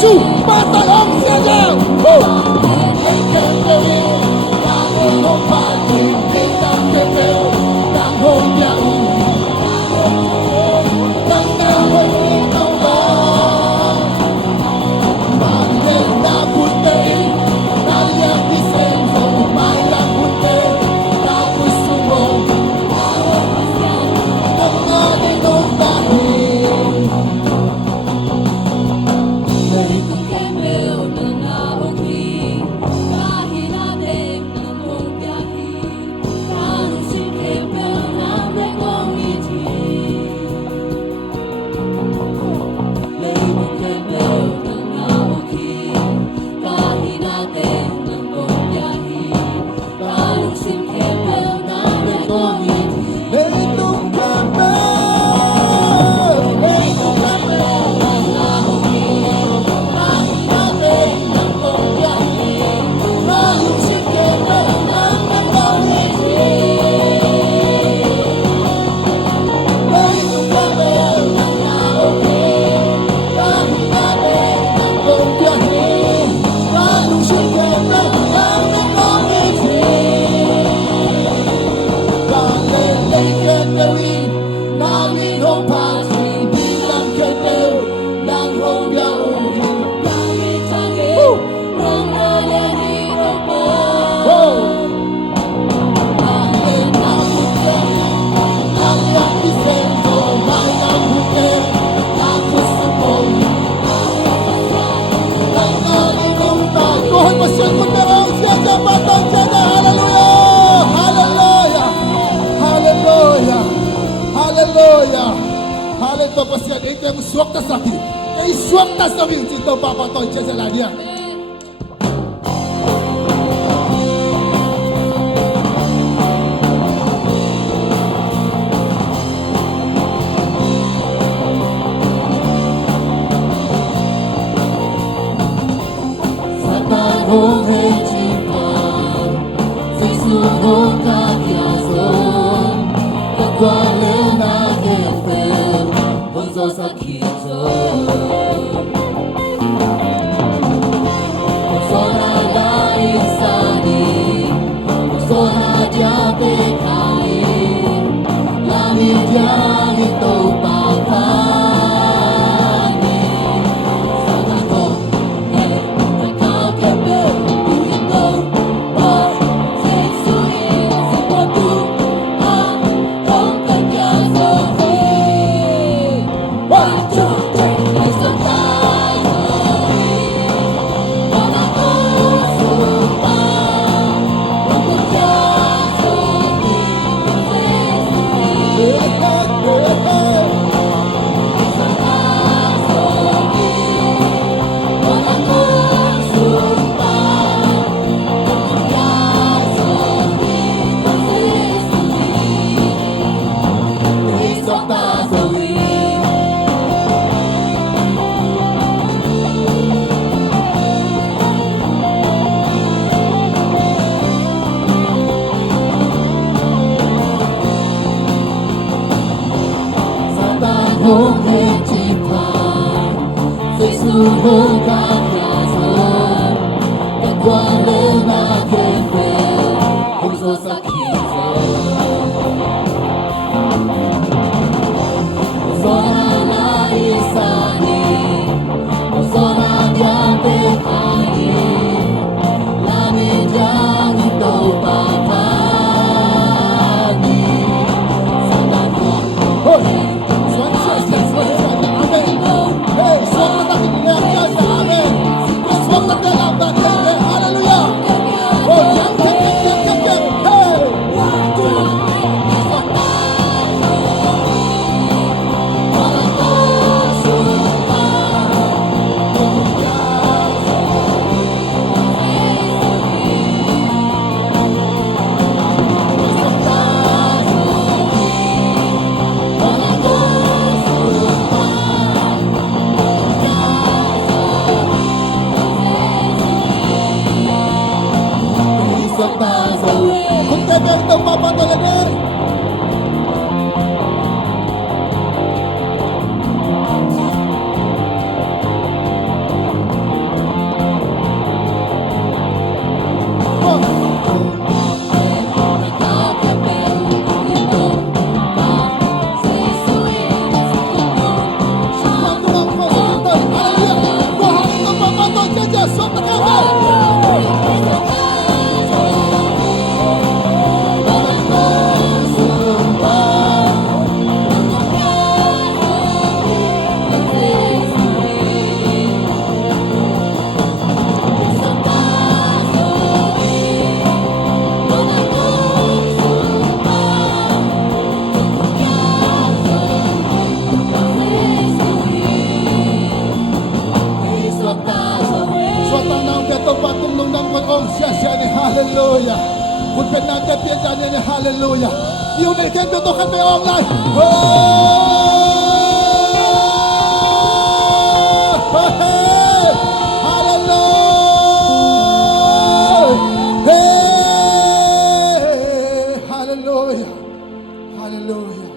Yesus patayong siya. Itu yang suak tas lagi, kayak suak tas lagi cinta Bapa Tuhan Yesus lagi. Hallelujah. Oh, คุณเป็นนางแต่เปลี่ยนใจเนี่ยฮาเลลูยาอยู่ในเกมตัวขันไปออกเลยโอ้ฮาเลลูยาฮาเลลูยาฮาเลลูยา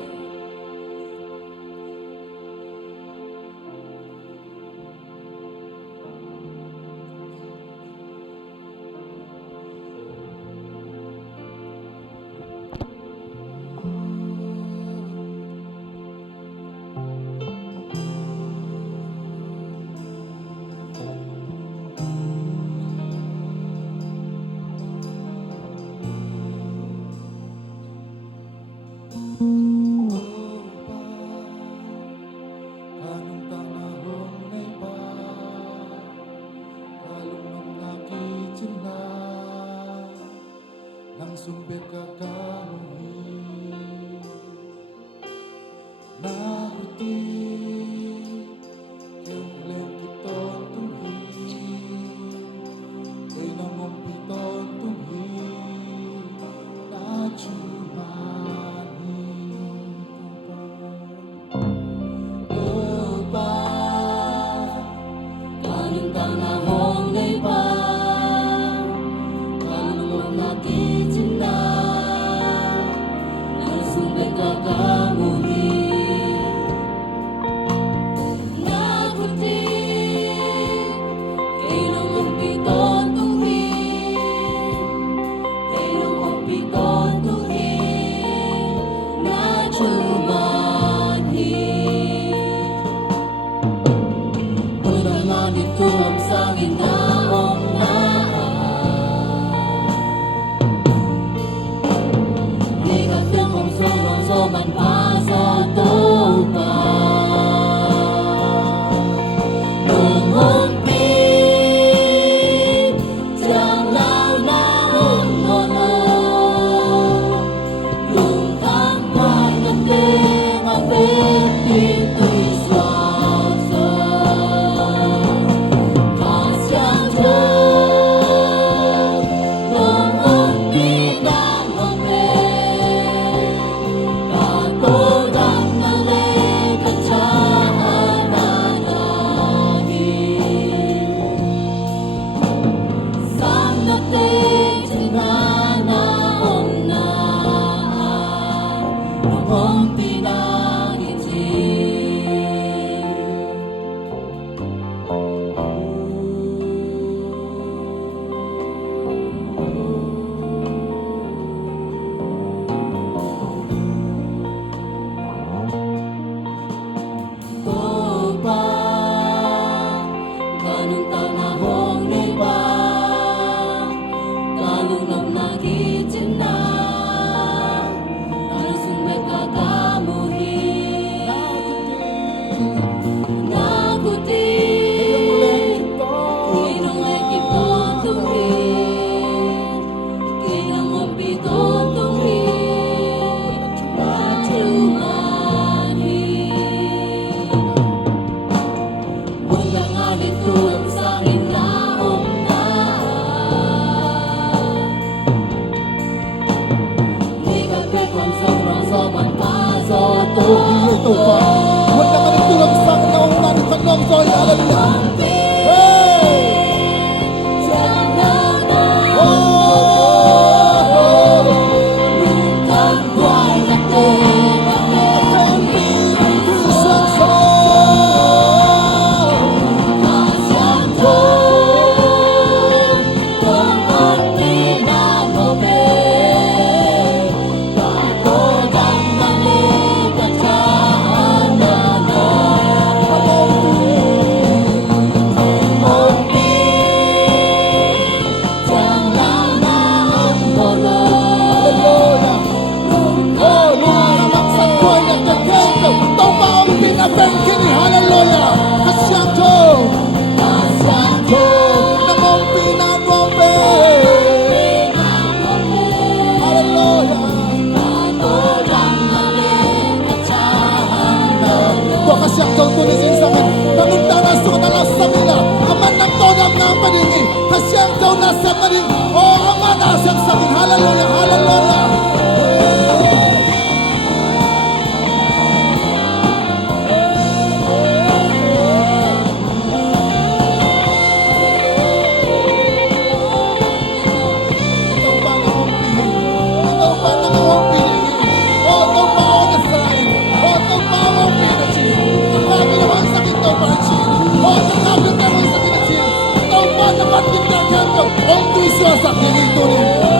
Sumbit kakamuhi Nahuti Kailan kiton tunghi Kailan mong piton tunghi Nachumani Upa Kanong tanahong naipa Kanong nakitin Siap jauh tulisin sangat. Namun tanah suka tanah samila. Aman to dam nang padingi ka siam to na sam na ding oh amada sam samin hallelujah hallelujah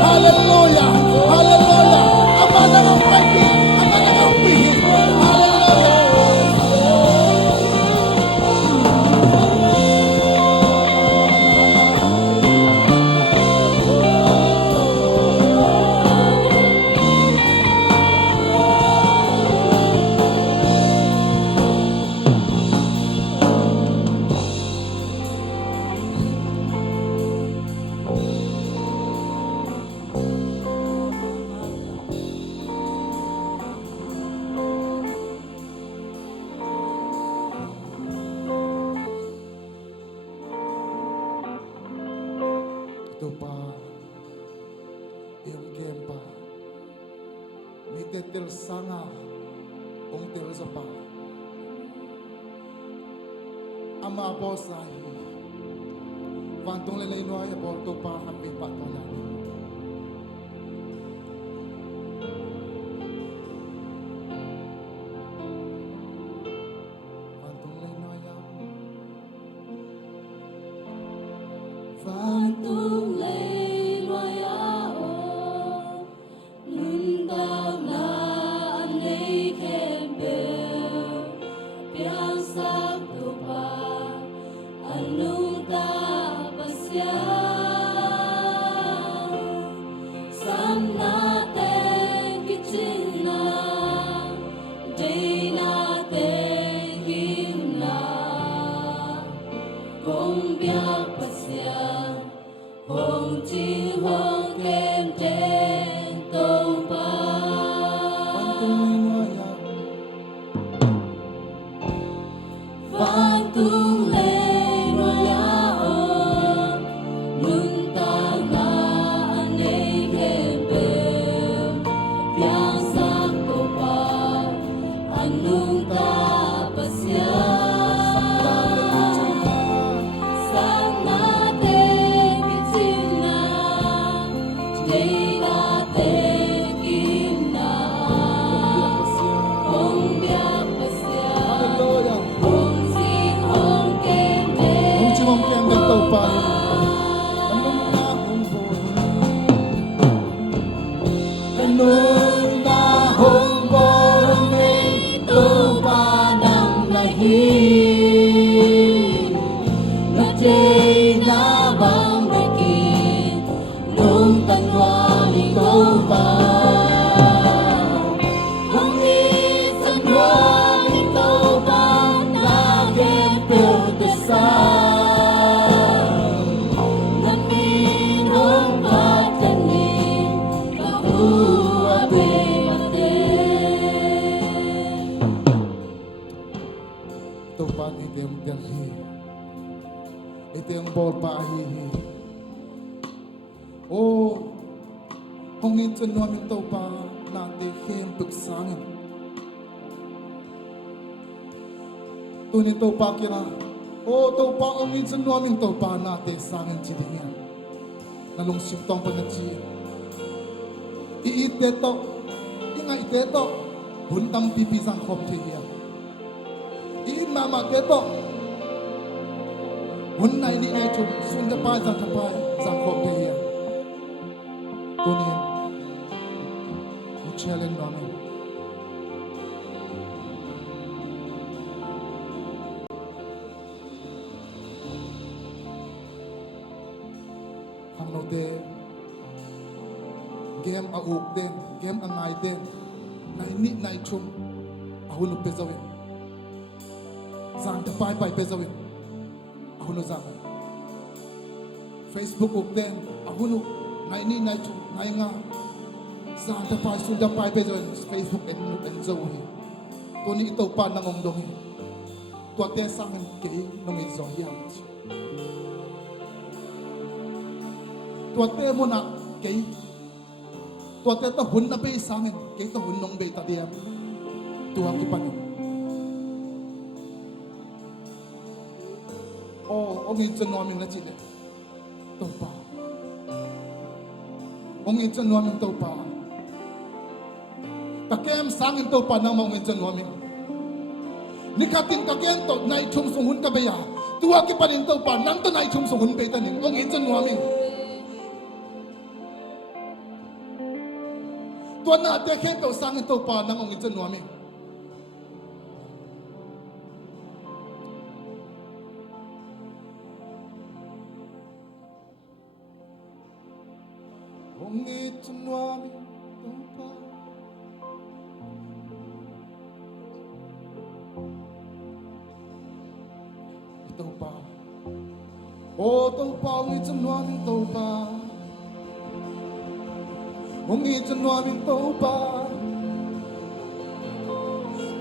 Hallelujah, hallelujah. Amana ng pagpi, amana ng pihi. Ito pa, yung kempa, mitetel sanga, ong teresa pa, ama bosahi, pantong lalay no ay aborto pa kapi patonan. Pantong lalay no ay Phan tung lên ngoài áo nương ta na anh ấy khen bèo biang sắc tu pa anh nung ta pasya sam na ten kitchen na day na ten kim na công biang pasya hồng chi hồng kem trên tông ba vang tung lên ngoài áo nương ta na anh ấy khen bèo biang sắc tu pa anh nung ta pasya Tupan item delhi item bol pahi oh hongin chunwa min to pa na te khem puk sangin tuni to pa kira oh to pa hongin chunwa min to pa na te sangin chidingan nalung siptong pa na chi iite to inga ite to huntam pipi sang khop thiya in mama keto hun nai ni ai chum sun da pa sang sang khop thiya tuni challenge nami hangnote game a uk den game a ngai den nai ni nai chum ahunu pezawin sang da pai pezawin ahunu sang Facebook uk den ahunu nai ni nai chum nai nga sang da pai sun da pai pezawin Facebook en zo hi to ni to pa nangong dong hi to te sang ke nong i zo yang tua te mo na ke tua te ta hun na be sangin ke ta hun nong be ta diam tua ki panu ông ấy chân nói mình là gì đấy tàu pa ông ấy chân nói mình tàu pa các em sang in tàu pa nang ông ấy chân nói mình nikatin các em tàu này chung sung hun ka bây giờ tua ki panin tàu pa nang tàu này chung sung hun be ta ning ông ấy chân nói mình tua na te khen tàu sang in tàu pa nang ông ấy chân nói mình ông ấy chân nói mình tàu pa tàu pa tàu pa ông ấy chân nói mình tàu pa ông ấy chân nói mình tàu pa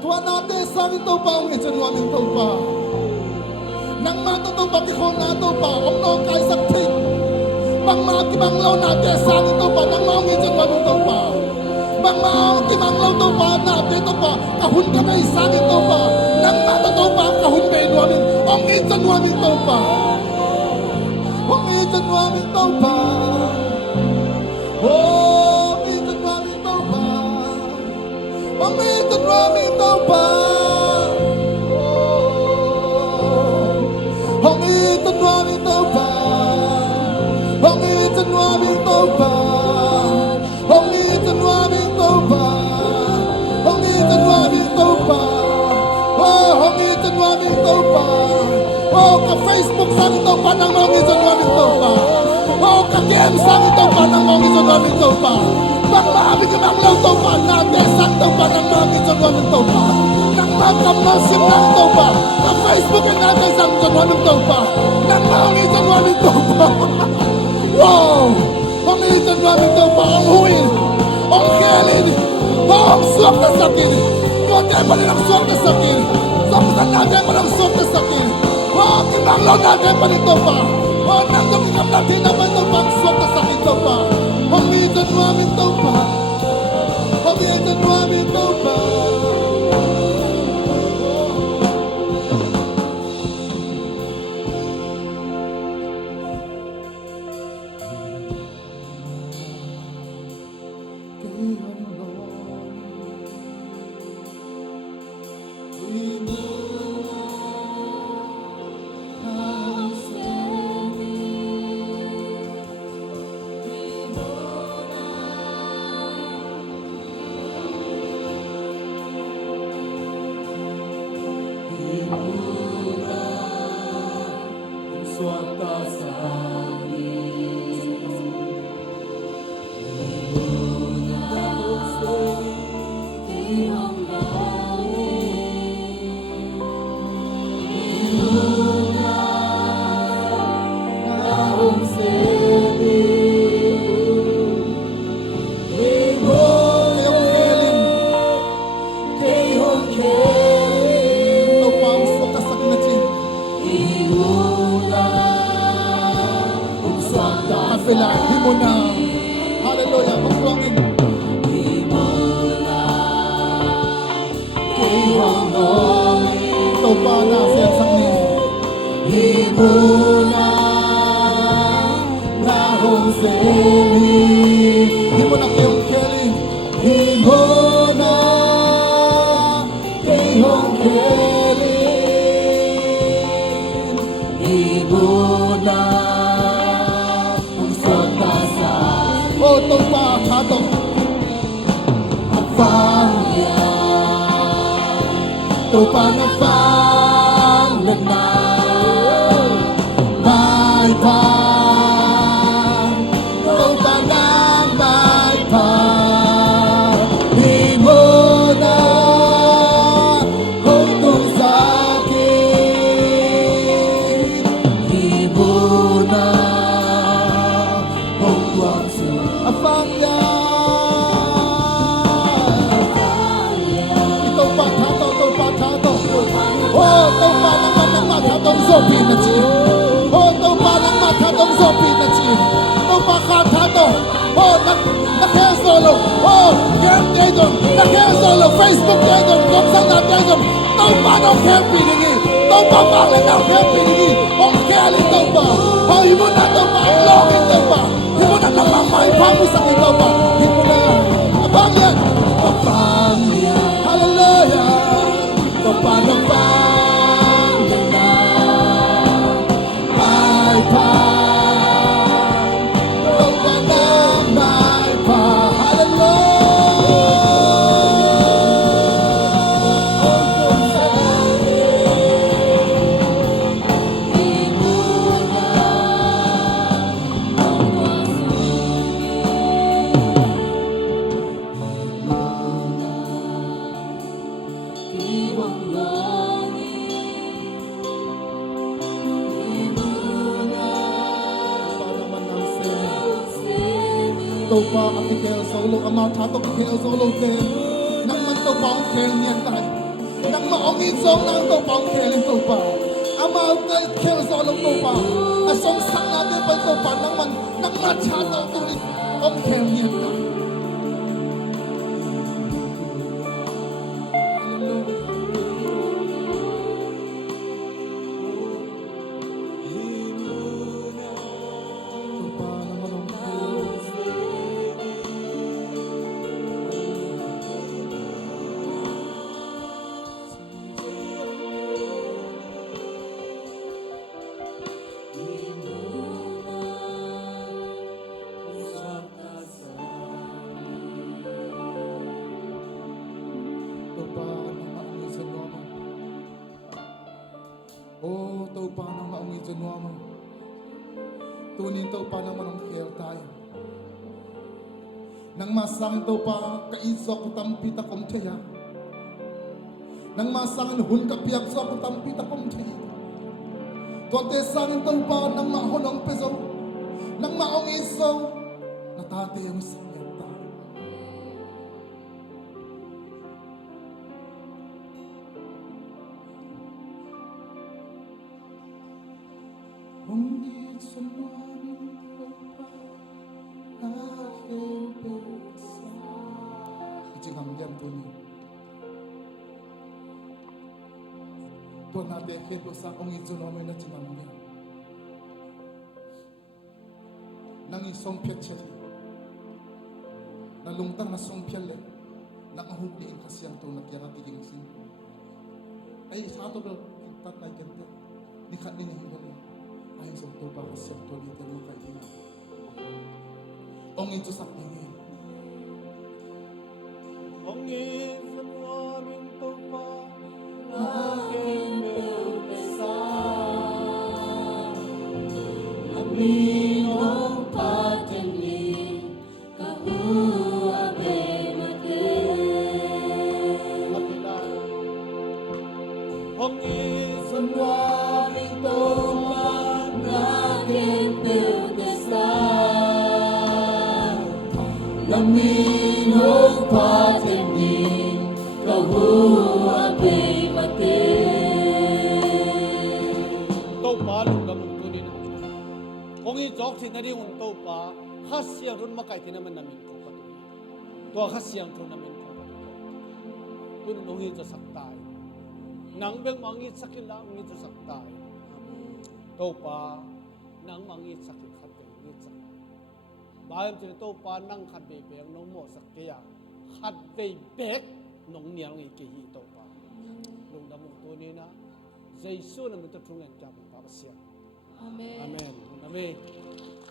tua na te sang in tàu pa ông ấy chân nói mình tàu pa nang ma tàu pa ki khon na tàu pa ông nó cái sắc thịnh bang ma ki bang lâu na te sang in tàu pa nang ma ông ấy chân nói mình tàu pa bang ma ki bang lâu tàu pa na te tàu pa ka hun ka mai sang in tàu pa nang ma tàu pa ka hun be nói mình ông ấy chân nói mình tàu pa ông ấy chân nói mình tàu pa ông ấy chân nói mình tàu pa ông ấy chân nói mình tàu pa ông ấy chân nói mình tàu pa ông ấy chân nói mình tàu pa ông ấy chân nói mình tàu pa ông ấy chân nói mình tàu pa ông ấy chân nói mình tàu pa ka Facebook sang tàu pa nang ông ấy chân nói mình tàu pa ka game sang tàu pa nang ông ấy chân nói mình tàu pa bang ma bi ka bang lâu tàu pa na te sang tàu pa nang ông ấy chân nói mình tàu pa nang ma ka ma sim nang tàu pa ka Facebook na te sang chân nói mình tàu pa nang ma ông ấy chân nói mình tàu pa wow ông ấy chân nói mình tàu pa ông hui ông khelin ông suak ta sakin yo te pa nang suak ta sakin sam ta na te pa nang suak ta sakin ki bang lâu na te pa ni tàu pa nang to ki kam na te na pa tàu pa suak ta sakin tàu pa ông ấy chân nói mình tàu pa ông ấy chân nói mình tàu pa Hallelujah, magtuangin. Tàu pa na sen sang ni. Himuna na hong se mi. Himuna kayong Kelly. Himuna kayong Kelly. Himuna kung sota sa. Tàu pa khá tàu. Vang ya. Tàu pa na vang lên na. Mai pa. Tàu pa na mai pa. Himuna không tung sa ki. Himuna không tuang su. Vang ya. Tàu pa khá tàu. Tàu pa nang ma tha tong so pi na chi. Tàu pa nang ma tha tong so pi na chi. Tàu pa khen thế rồi là khen rồi là Facebook thế rồi công sang là thế rồi tàu ba nó khen vì đi tàu ba ba lên nào khen vì đi ông khen lên tàu ba họ hibu na tàu ba lo lên tàu ba hibu na làm mà mai phang đi sang tàu ba hibu na bang lên hallelujah tàu ba nó bang lên nào mai phang tàu ba na mai phang hallelujah tàu ba akikel solo amau cha to akikel solo te nang man tàu ba akikel nian tai nang ma ong in song nang tàu ba akikel tàu ba amau te akikel solo tàu ba a song sang na te pa tàu ba nang ma cha tàu tu ni ong akikel nian tai tàu pa nang maungi janwa mo tunin tàu pa nang manong khel tai nang masang tàu pa ka isok tampi ta kom theya nang masang hun ka piak sok tampi ta kom theya to te sang tàu pa nang ma honong peso nang maong iso na tate yung sangyan tai Tuan nate khen to sa ong izo no me na chimam ni nang i song phet che na lungtang na song phel le na ahuk ni in kasyang to na kyang tiging sin ay sa to bel tat na kente ni khat ni ni le ay song to ba kasyang to ni te mo kai ni ong izo sak ni ong izo no min to pa Amino pateni kahua bemate Hong izon wa Amino naging piltesa Amino pateni kahua bemate tàu pa lung gam tu ni na ong i jok thi na ri un tàu pa khasiang run ma kai thi na man namin ko pa to khasiang run namin ko pa tu ni ong i jo sak tai nang beng mang i sakila ong i jo sak tai tàu pa nang mang i sak khat be ni sak baim tu tàu pa nang khat be beng no mo sak ke ya khat be bek nong niang i ke hi tàu pa lung dam tu ni na Jesus namin to trung en jam pa siya Amen Amen. Amen.